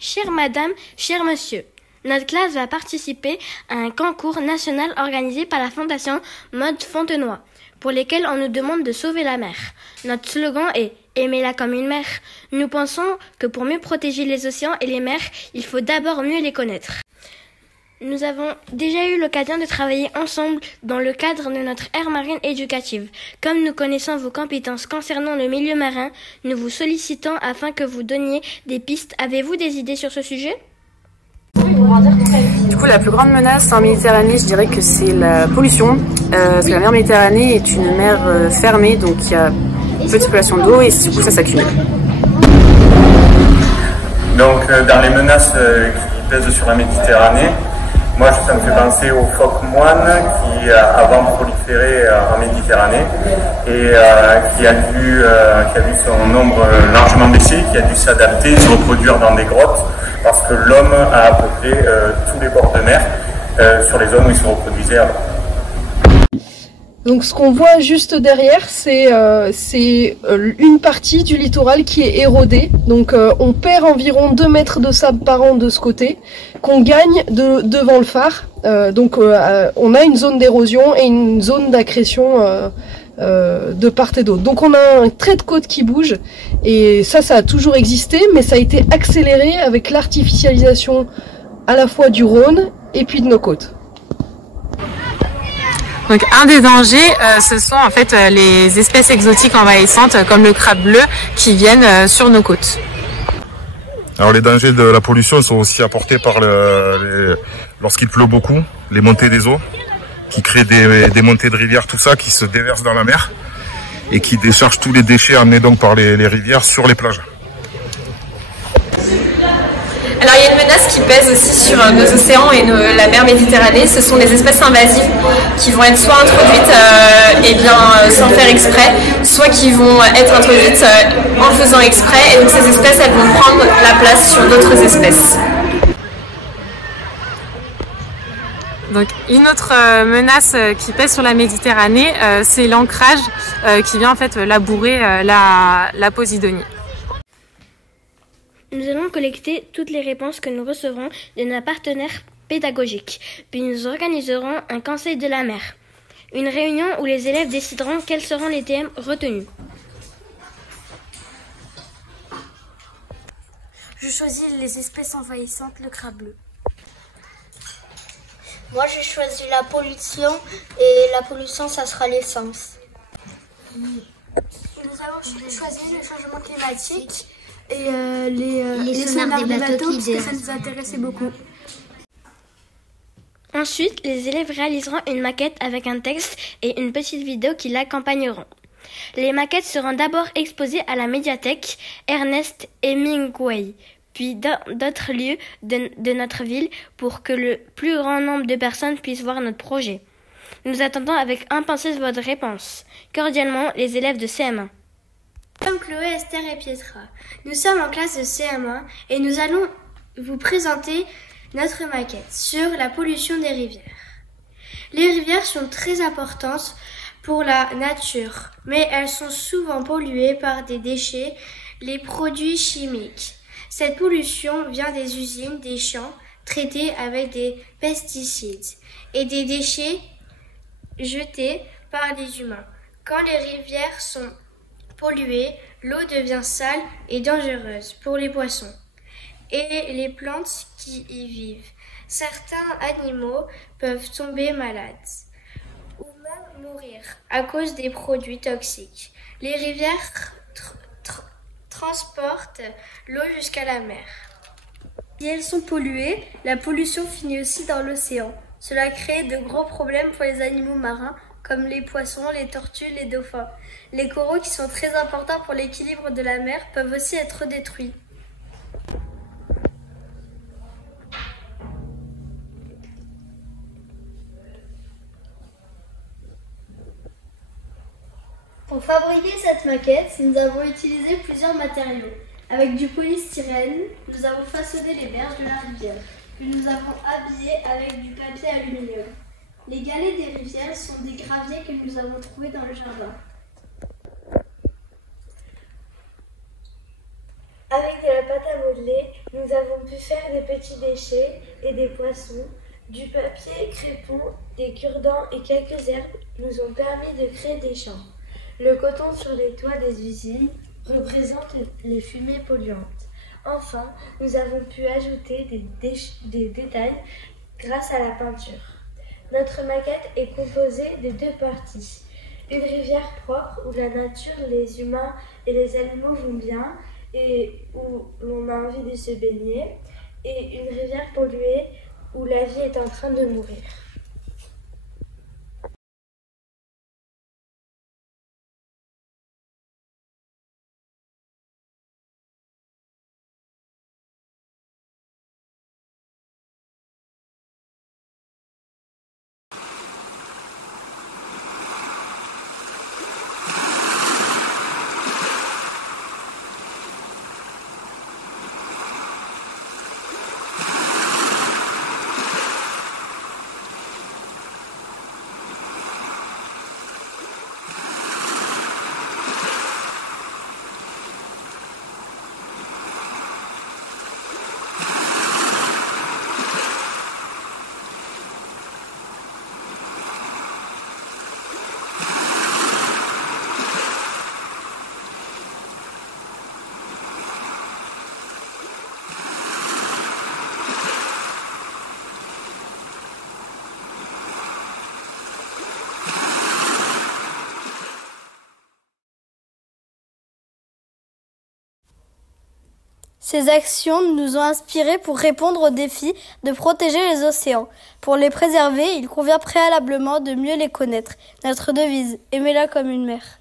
Chère madame, cher monsieur, notre classe va participer à un concours national organisé par la Fondation Mode Fontenoy, pour lesquels on nous demande de sauver la mer. Notre slogan est « Aimez-la comme une mère ». Nous pensons que pour mieux protéger les océans et les mers, il faut d'abord mieux les connaître. Nous avons déjà eu l'occasion de travailler ensemble dans le cadre de notre aire marine éducative. Comme nous connaissons vos compétences concernant le milieu marin, nous vous sollicitons afin que vous donniez des pistes. Avez-vous des idées sur ce sujet ? Du coup, la plus grande menace en Méditerranée, je dirais que c'est la pollution. Parce que la mer Méditerranée est une mer fermée, donc il y a peu de circulation d'eau et du coup ça s'accumule. Donc dans les menaces qui pèsent sur la Méditerranée, moi ça me fait penser au phoque moine qui avant proliférait en Méditerranée et qui a vu son nombre largement baisser, qui a dû s'adapter, se reproduire dans des grottes parce que l'homme a à peu près tous les bords de mer sur les zones où il se reproduisait avant. Donc ce qu'on voit juste derrière, c'est une partie du littoral qui est érodée. Donc on perd environ 2 mètres de sable par an de ce côté, qu'on gagne devant le phare. On a une zone d'érosion et une zone d'accrétion de part et d'autre. Donc on a un trait de côte qui bouge et ça a toujours existé, mais ça a été accéléré avec l'artificialisation à la fois du Rhône et puis de nos côtes. Donc un des dangers, ce sont en fait les espèces exotiques envahissantes comme le crabe bleu qui viennent sur nos côtes. Alors les dangers de la pollution sont aussi apportés par lorsqu'il pleut beaucoup, les montées des eaux, qui créent des montées de rivières, tout ça, qui se déversent dans la mer et qui déchargent tous les déchets amenés donc par les rivières sur les plages. Alors il y a une menace qui pèse aussi sur nos océans et la mer Méditerranée, ce sont les espèces invasives qui vont être soit introduites sans faire exprès, soit qui vont être introduites en faisant exprès, et donc ces espèces elles vont prendre la place sur d'autres espèces. Donc une autre menace qui pèse sur la Méditerranée, c'est l'ancrage qui vient en fait labourer la Posidonie. Nous allons collecter toutes les réponses que nous recevrons de nos partenaires pédagogiques, puis nous organiserons un conseil de la mer, une réunion où les élèves décideront quels seront les thèmes retenus. Je choisis les espèces envahissantes, le crabe bleu. Moi j'ai choisi la pollution et la pollution ça sera l'essence. Nous avons choisi le changement climatique et les sonars des bateaux parce que ça nous intéressait beaucoup. Ensuite, les élèves réaliseront une maquette avec un texte et une petite vidéo qui l'accompagneront. Les maquettes seront d'abord exposées à la médiathèque Ernest Hemingway, puis dans d'autres lieux de notre ville pour que le plus grand nombre de personnes puissent voir notre projet. Nous attendons avec impatience votre réponse. Cordialement, les élèves de CM1. Nous sommes Chloé, Esther et Pietra. Nous sommes en classe de CM1 et nous allons vous présenter notre maquette sur la pollution des rivières. Les rivières sont très importantes pour la nature, mais elles sont souvent polluées par des déchets, les produits chimiques. Cette pollution vient des usines, des champs traités avec des pesticides et des déchets jetés par les humains. Quand les rivières sont polluée, l'eau devient sale et dangereuse pour les poissons et les plantes qui y vivent. Certains animaux peuvent tomber malades ou même mourir à cause des produits toxiques. Les rivières transportent l'eau jusqu'à la mer. Si elles sont polluées, la pollution finit aussi dans l'océan. Cela crée de gros problèmes pour les animaux marins comme les poissons, les tortues, les dauphins. Les coraux qui sont très importants pour l'équilibre de la mer peuvent aussi être détruits. Pour fabriquer cette maquette, nous avons utilisé plusieurs matériaux. Avec du polystyrène, nous avons façonné les berges de la rivière, puis nous avons habillé avec du papier aluminium. Les galets des rivières sont des graviers que nous avons trouvés dans le jardin. Avec de la pâte à modeler, Nous avons pu faire des petits déchets et des poissons, du papier crépon, des cure-dents et quelques herbes nous ont permis de créer des champs. Le coton sur les toits des usines représente les fumées polluantes. Enfin, nous avons pu ajouter des détails grâce à la peinture. Notre maquette est composée de 2 parties. Une rivière propre où la nature, les humains et les animaux vont bien et où l'on a envie de se baigner, et une rivière polluée où la vie est en train de mourir. Ces actions nous ont inspirés pour répondre au défi de protéger les océans. Pour les préserver, il convient préalablement de mieux les connaître. Notre devise, aimez-la comme une mère.